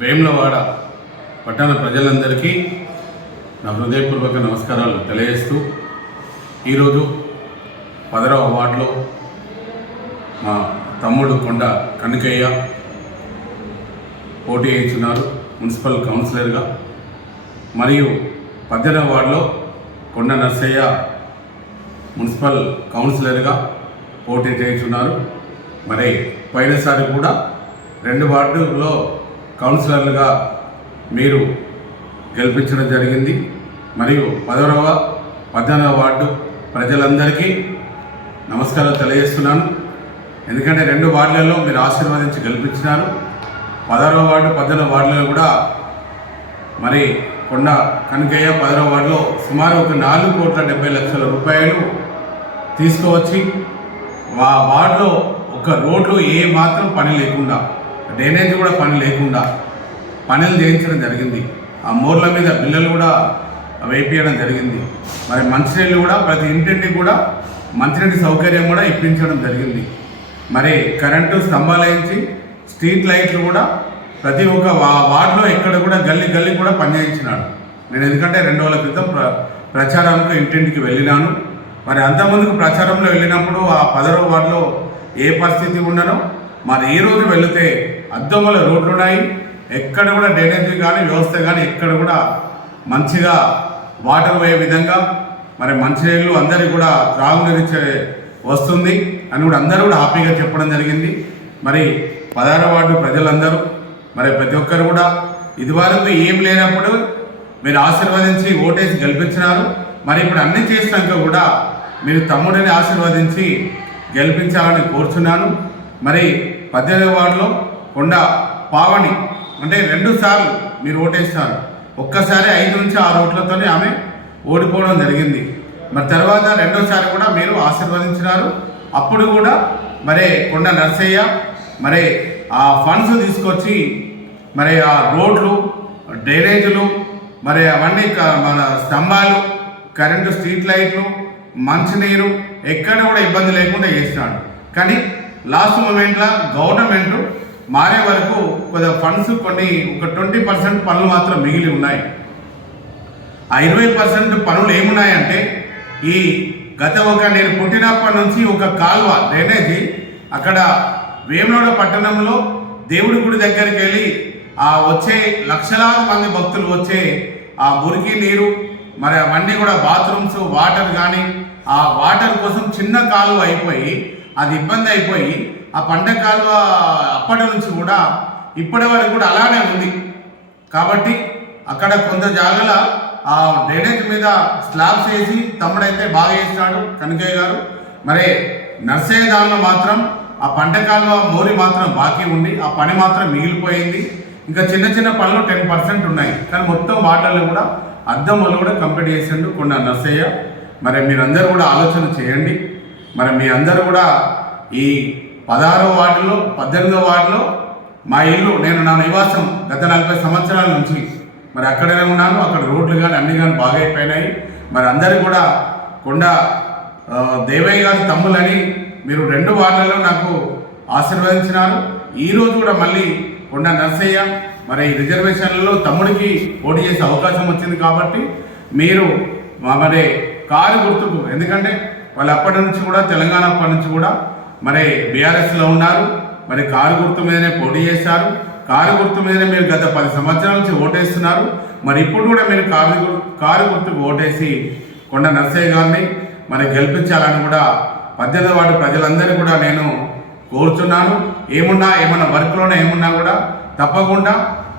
వేములవాడ పట్టణ ప్రజలందరికీ నా హృదయపూర్వక నమస్కారాలు తెలియజేస్తూ ఈరోజు పదరవ వార్డులో మా తమ్ముడు కొండ కనకయ్య పోటీ చేస్తున్నారు మున్సిపల్ కౌన్సిలర్గా. మరియు పద్దెనవ వార్డులో కొండ నర్సయ్య మున్సిపల్ కౌన్సిలర్గా పోటీ చేస్తున్నారు. మరి పోయినసారి కూడా రెండు వార్డులో కౌన్సిలర్లుగా మీరు గెలిపించడం జరిగింది. మరియు పదవరవ పద్దెనిమిదవ వార్డు ప్రజలందరికీ నమస్కారాలు తెలియజేస్తున్నాను. ఎందుకంటే రెండు వార్డులలో మీరు ఆశీర్వదించి గెలిపించినారు. పదహారవ వార్డు పద్దెనిమిది వార్డులలో కూడా మరి కొండ కనకయ్య పదహారవ వార్డులో సుమారు ఒక నాలుగు కోట్ల డెబ్బై లక్షల రూపాయలు తీసుకువచ్చి ఆ వార్డులో ఒక రోడ్లు ఏ మాత్రం పని లేకుండా డ్రైనేజ్ కూడా పని లేకుండా పనులు చేయించడం జరిగింది. ఆ మోర్ల మీద బిల్లలు కూడా వేపించడం జరిగింది. మరి మంచినీళ్ళు కూడా ప్రతి ఇంటింటికి కూడా మంచినీటి సౌకర్యం కూడా ఇప్పించడం జరిగింది. మరి కరెంటు స్తంభాలు వేయించి స్ట్రీట్ లైట్లు కూడా ప్రతి ఒక్క వా- వార్డులో ఎక్కడ కూడా గల్లీ గల్లీ కూడా పనిచేయించినాడు నేను ఎందుకంటే రెండు రోజుల క్రితం ప్ర ప్రచారానికి ఇంటింటికి వెళ్ళినాను. మరి అంతమందికి ప్రచారంలో వెళ్ళినప్పుడు ఆ పదవ వార్డులో ఏ పరిస్థితి ఉండనో మరి ఈ రోజు వెళితే అద్దముల రోడ్లు ఉన్నాయి ఎక్కడ కూడా డ్రైనేజ్ కానీ వ్యవస్థ కానీ ఎక్కడ కూడా మంచిగా వాటర్ పోయే విధంగా మరి మంచినీళ్ళు అందరికీ కూడా త్రాగునీరు వస్తుంది అని కూడా అందరూ కూడా హ్యాపీగా చెప్పడం జరిగింది. మరి పదహారు వార్డు ప్రజలందరూ మరి ప్రతి ఒక్కరు కూడా ఇదివరకు ఏం లేనప్పుడు మీరు ఆశీర్వదించి ఓటేసి గెలిపించినారు. మరి ఇప్పుడు అన్ని చేసినాక కూడా మీరు తమ్ముడిని ఆశీర్వదించి గెలిపించాలని కోరుచున్నాను. మరి పద్దెనిమిది వార్డులో కొండ పావని అంటే రెండు సార్లు మీరు ఓటేస్తారు. ఒక్కసారి ఐదు నుంచి ఆరు ఓట్లతోనే ఆమె ఓడిపోవడం జరిగింది. మరి తర్వాత రెండోసారి కూడా మీరు ఆశీర్వదించినారు. అప్పుడు కూడా మరి కొండ నర్సయ్య మరి ఆ ఫండ్స్ తీసుకొచ్చి మరి ఆ రోడ్లు డ్రైనేజీలు మరి అవన్నీ మన స్తంభాలు కరెంటు స్ట్రీట్ లైట్లు మంచినీరు ఎక్కడ కూడా ఇబ్బంది లేకుండా చేస్తున్నాడు కానీ లాస్ట్ మూమెంట్లో గవర్నమెంట్ మారే వరకు కొద్దిగా ఫండ్స్ కొన్ని ఒక ట్వంటీ పర్సెంట్ పనులు మాత్రం మిగిలి ఉన్నాయి. ఆ ఇరవై పర్సెంట్ పనులు ఏమున్నాయంటే ఈ గత ఒక నేను పుట్టినప్పటి నుంచి ఒక కాలువ డ్రైనేజీ అక్కడ వేమనోడ పట్టణంలో దేవుడి గుడి దగ్గరికి వెళ్ళి ఆ వచ్చే లక్షలాది మంది భక్తులు వచ్చే ఆ మురికి నీరు మరి అవన్నీ కూడా బాత్రూమ్స్ వాటర్ కానీ ఆ వాటర్ కోసం చిన్న కాలువ అయిపోయి అది ఇబ్బంది అయిపోయి ఆ పంట కాలువ అప్పటి నుంచి కూడా ఇప్పటి వరకు కూడా అలానే ఉంది. కాబట్టి అక్కడ కొంత జాగల ఆ డ్రైనేజ్ మీద స్లాబ్స్ వేసి తమ్ముడైతే బాగా చేసినాడు కనకయ్య గారు. మరి నర్సయ్య దానిలో మాత్రం ఆ పంట కాలువ మోరి మాత్రం బాకీ ఉంది. ఆ పని మాత్రం మిగిలిపోయింది. ఇంకా చిన్న చిన్న పనులు టెన్ పర్సెంట్ ఉన్నాయి. కానీ మొత్తం వాటర్లు కూడా అద్దములు కూడా కంప్లీట్ చేసిండు కొండ నర్సయ్య. మరి మీరందరూ కూడా ఆలోచన చేయండి. మరి మీ అందరూ కూడా ఈ పదహారో వార్డులో పద్దెనిమిదో వార్డులో మా ఇల్లు నేను నా నివాసం గత నలభై సంవత్సరాల నుంచి. మరి అక్కడనే ఉన్నాను అక్కడ రోడ్లు కానీ అన్ని కానీ బాగా అయిపోయినాయి. మరి అందరూ కూడా కొండ దేవయ్య గారి తమ్ములని మీరు రెండు వార్డులలో నాకు ఆశీర్వదించినారు. ఈ రోజు కూడా మళ్ళీ కొండ నర్సయ్య మరి రిజర్వేషన్లలో తమ్ముడికి పోటీ చేసే అవకాశం వచ్చింది కాబట్టి మీరు మరి కారు గుర్తుకు ఎందుకంటే వాళ్ళు అప్పటి నుంచి కూడా తెలంగాణ అప్పటి నుంచి కూడా మరి బీఆర్ఎస్లో ఉన్నారు. మరి కారు గుర్తు మీదనే పోటీ చేశారు. కారు గుర్తు మీదనే మీరు గత పది సంవత్సరాల నుంచి ఓటేస్తున్నారు. మరి ఇప్పుడు కూడా మీరు కారు కారు గుర్తుకు ఓటేసి కొండ నర్సయ్య గారిని మరి గెలిపించాలని కూడా పద్దెనిమిది వాటి ప్రజలందరూ కూడా నేను కోరుతున్నాను ఏమున్నా ఏమన్నా వర్క్లోనే ఏమున్నా కూడా తప్పకుండా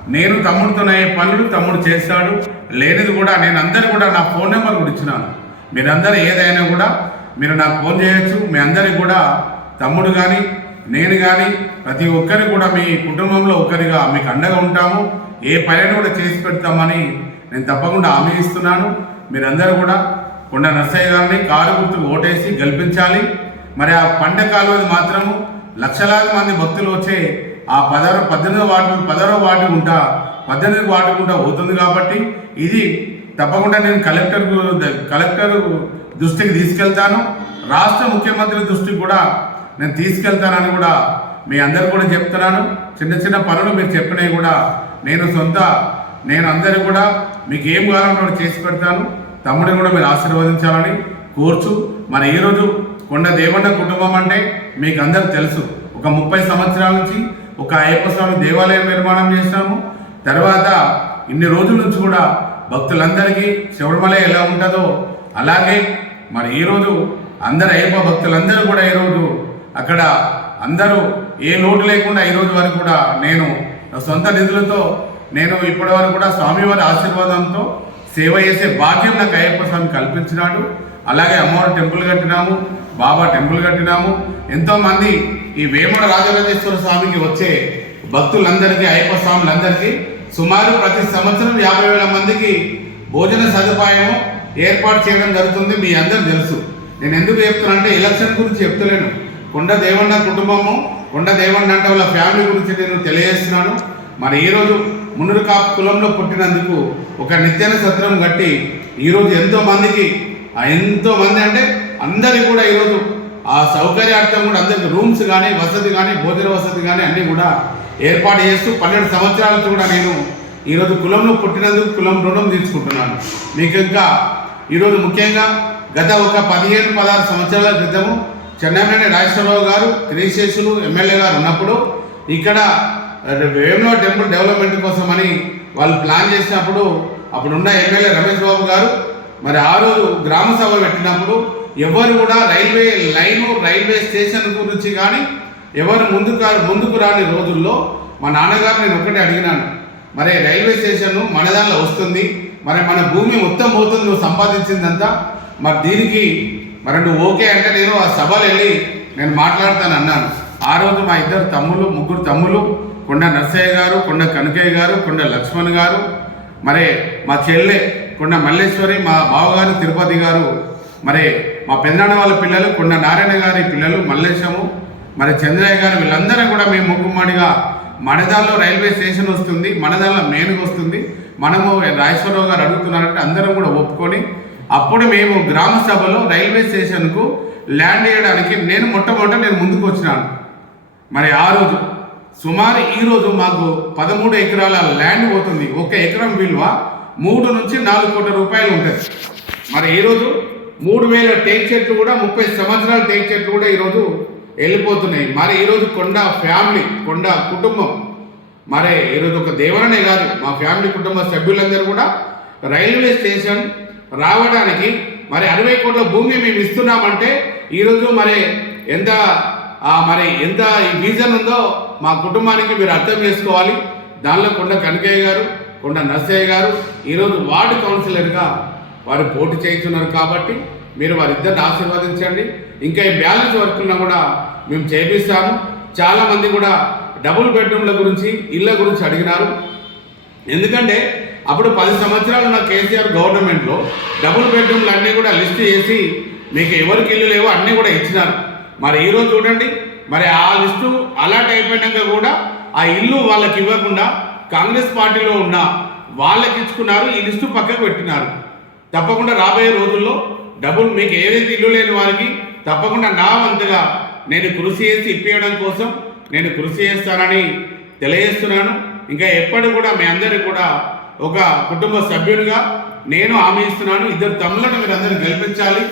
నేను తమ్ముడితోనే పనులు తమ్ముడు చేశాడు. లేనిది కూడా నేను అందరూ కూడా నా ఫోన్ నెంబర్ కూడా ఇచ్చినాను. మీరందరూ ఏదైనా కూడా మీరు నాకు ఫోన్ చేయొచ్చు. మీ అందరికి కూడా తమ్ముడు కానీ నేను కానీ ప్రతి ఒక్కరు కూడా మీ కుటుంబంలో ఒకరిగా మీకు అండగా ఉంటాము. ఏ పైన కూడా చేసి పెడతామని నేను తప్పకుండా హామీ ఇస్తున్నాను. మీరందరూ కూడా కొండ నర్సయ్య గారిని కారు గుర్తుకు ఓటేసి గెలిపించాలి. మరి ఆ పండ కాలువది మాత్రము లక్షలాది మంది భక్తులు వచ్చే ఆ పదహారు పద్దెనిమిది వార్డు పదహారో వార్డు గుంటా పద్దెనిమిది వార్డు గుంటా అవుతుంది కాబట్టి ఇది తప్పకుండా నేను కలెక్టర్ కలెక్టర్ దృష్టికి తీసుకెళ్తాను. రాష్ట్ర ముఖ్యమంత్రి దృష్టికి కూడా నేను తీసుకెళ్తానని కూడా మీ అందరు కూడా చెప్తున్నాను. చిన్న చిన్న పనులు మీరు చెప్పినవి కూడా నేను సొంత నేను అందరూ కూడా మీకు ఏం కావాలంటే చేసి పెడతాను. తమ్ముడిని కూడా మీరు ఆశీర్వదించాలని కోర్చు. మన ఈరోజు కొండ దేవన్న కుటుంబం అంటే మీకు అందరూ తెలుసు. ఒక ముప్పై సంవత్సరాల నుంచి ఒక అయ్యప్ప స్వామి దేవాలయం నిర్మాణం చేసినాము తర్వాత ఇన్ని రోజుల నుంచి కూడా భక్తులందరికీ శబరిమల ఎలా ఉంటుందో అలాగే మరి ఈరోజు అందరు అయ్యప్ప భక్తులందరూ కూడా ఈరోజు అక్కడ అందరూ ఏ లోటు లేకుండా ఈ రోజు వరకు కూడా నేను నా సొంత నిధులతో నేను ఇప్పటి వరకు కూడా స్వామివారి ఆశీర్వాదంతో సేవ చేసే భాగ్యం నాకు అయ్యప్ప స్వామి కల్పించినాడు. అలాగే అమ్మవారి టెంపుల్ కట్టినాము బాబా టెంపుల్ కట్టినాము. ఎంతో మంది ఈ వేమడ రాజరాజేశ్వర స్వామికి వచ్చే భక్తులందరికీ అయ్యప్ప స్వాములందరికీ సుమారు ప్రతి సంవత్సరం యాభై వేల మందికి భోజన సదుపాయం ఏర్పాటు చేయడం జరుగుతుంది. మీ అందరు తెలుసు. నేను ఎందుకు చెప్తున్నానంటే ఎలక్షన్ గురించి చెప్తలేను. కొండ దేవన్న కుటుంబము కొండ దేవన్న అంటే వాళ్ళ ఫ్యామిలీ గురించి నేను తెలియజేస్తున్నాను. మరి ఈరోజు మునురు కాపు కులంలో పుట్టినందుకు ఒక నిత్యాన సత్రం కట్టి ఈరోజు ఎంతో మందికి ఎంతో మంది అంటే అందరికీ కూడా ఈరోజు ఆ సౌకర్యార్థం కూడా అందరికి రూమ్స్ కానీ వసతి కానీ భోజన వసతి కానీ అన్నీ కూడా ఏర్పాటు చేస్తూ పన్నెండు సంవత్సరాలకు కూడా నేను ఈరోజు కులంలో పుట్టినందుకు కులం రుణం తీసుకుంటున్నాను. మీకు ఇంకా ఈరోజు ముఖ్యంగా గత ఒక పదిహేను పదహారు సంవత్సరాల క్రితము చెన్నమనేని రాజేశ్వరరావు గారు త్రిశేషులు ఎమ్మెల్యే గారు ఉన్నప్పుడు ఇక్కడ వేమలో టెంపుల్ డెవలప్మెంట్ కోసమని వాళ్ళు ప్లాన్ చేసినప్పుడు అప్పుడున్న ఎమ్మెల్యే రమేష్ బాబు గారు మరి ఆ రోజు గ్రామ సభ పెట్టినప్పుడు ఎవరు కూడా రైల్వే లైను రైల్వే స్టేషన్ గురించి కానీ ఎవరు ముందుకు రా- ముందుకు రాని రోజుల్లో మా నాన్నగారు నేను ఒక్కటే అడిగినాను. మరి రైల్వే స్టేషన్ మన దానిలో వస్తుంది మరి మన భూమి మొత్తం పోతుంది నువ్వు సంపాదించిందంతా మరి దీనికి మరి నువ్వు ఓకే అంటే నేను ఆ సభలు వెళ్ళి నేను మాట్లాడతాను అన్నాను. ఆ రోజు మా ఇద్దరు తమ్ముళ్ళు ముగ్గురు తమ్ముళ్ళు కొండ నర్సయ్య గారు కొండ కనకయ్య గారు కొండ లక్ష్మణ్ గారు మరి మా చెల్లె కొండ మల్లేశ్వరి మా బావగారు తిరుపతి గారు మరి మా పెద్దనాన్న వాళ్ళ పిల్లలు కొండ నారాయణ గారి పిల్లలు మల్లేశము మరి చంద్రయ్య గారు వీళ్ళందరూ కూడా మేము ముక్కుమ్మడిగా మనదాల్లో రైల్వే స్టేషన్ వస్తుంది మనదాల్లో మెయిన్గా వస్తుంది. మనము రాజేశ్వరరావు గారు అడుగుతున్నారంటే అందరం కూడా ఒప్పుకొని అప్పుడు మేము గ్రామ సభలో రైల్వే స్టేషన్కు ల్యాండ్ చేయడానికి నేను మొట్టమొదట నేను ముందుకు వచ్చినాను. మరి ఆ రోజు సుమారు ఈ రోజు మాకు పదమూడు ఎకరాల ల్యాండ్ పోతుంది. ఒక ఎకరం విలువ మూడు నుంచి నాలుగు కోట్ల రూపాయలు ఉంటుంది. మరి ఈరోజు మూడు వేల టేక్ చెట్లు కూడా ముప్పై సంవత్సరాల టేక్ చెట్లు కూడా ఈరోజు వెళ్ళిపోతున్నాయి. మరి ఈరోజు కొండ ఫ్యామిలీ కొండ కుటుంబం. మరి ఈరోజు ఒక దేవరనే కాదు. మా ఫ్యామిలీ కుటుంబ సభ్యులందరూ కూడా రైల్వే స్టేషన్ రావడానికి మరి అరవై కోట్ల భూమి మేము ఇస్తున్నామంటే ఈరోజు మరి ఎంత మరి ఎంత ఈ విజన్ ఉందో మా కుటుంబానికి మీరు అర్థం చేసుకోవాలి. దానిలో కొండ కనకయ్య గారు కొండ నర్సయ్య గారు ఈరోజు వార్డు కౌన్సిలర్గా వారు పోటీ చేయించున్నారు కాబట్టి మీరు వారిద్దరిని ఆశీర్వదించండి. ఇంకా ఈ బ్యాలెన్స్ వర్క్లను కూడా మేము చేపిస్తాము. చాలామంది కూడా డబుల్ బెడ్రూమ్ల గురించి ఇళ్ళ గురించి అడిగినారు. ఎందుకంటే అప్పుడు పది సంవత్సరాలు ఉన్న కేసీఆర్ గవర్నమెంట్లో డబుల్ బెడ్రూమ్లు అన్నీ కూడా లిస్ట్ చేసి మీకు ఎవరికి ఇల్లు లేవో అన్నీ కూడా ఇచ్చినారు. మరి ఈరోజు చూడండి మరి ఆ లిస్టు అలాట్ అయిపోయినాక కూడా ఆ ఇల్లు వాళ్ళకి ఇవ్వకుండా కాంగ్రెస్ పార్టీలో ఉన్న వాళ్ళకి ఇచ్చుకున్నారు ఈ లిస్టు పక్కకు పెట్టినారు. తప్పకుండా రాబోయే రోజుల్లో డబ్బులు మీకు ఏదైతే ఇల్లు లేని వారికి తప్పకుండా నా వంతుగా నేను కృషి చేసి ఇప్పించడం కోసం నేను కృషి చేస్తానని తెలియజేస్తున్నాను. ఇంకా ఎప్పటి కూడా మీ అందరికీ కూడా ఒక కుటుంబ సభ్యుడిగా నేను హామీ ఇస్తున్నాను. ఇద్దరు తమ్ములను మీరు గెలిపించాలి.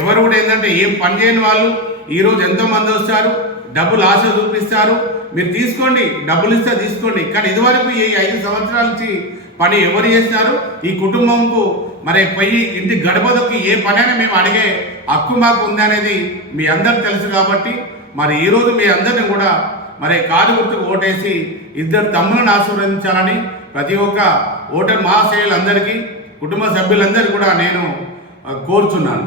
ఎవరు కూడా ఏంటంటే ఏం పని చేయని వాళ్ళు. ఈరోజు ఎంతో మంది వస్తారు. డబ్బులు ఆశ చూపిస్తారు. మీరు తీసుకోండి. డబ్బులు ఇస్తే తీసుకోండి. కానీ ఇదివరకు ఈ ఐదు సంవత్సరాల నుంచి పని ఎవరు చేసినారు? ఈ కుటుంబంకు మరి పోయి ఇంటి గడపదొక్కి ఏ పనైనా మేము అడిగే హక్కు మాకు ఉందనేది మీ అందరికి తెలుసు కాబట్టి మరి ఈరోజు మీ అందరిని కూడా మరి కాదు గుర్తుకు ఓటేసి ఇద్దరు తమ్ములను ఆశీర్వదించాలని ప్రతి ఒక్క ఓటర్ మహాశయులందరికీ కుటుంబ సభ్యులందరికీ కూడా నేను కోరుచున్నాను.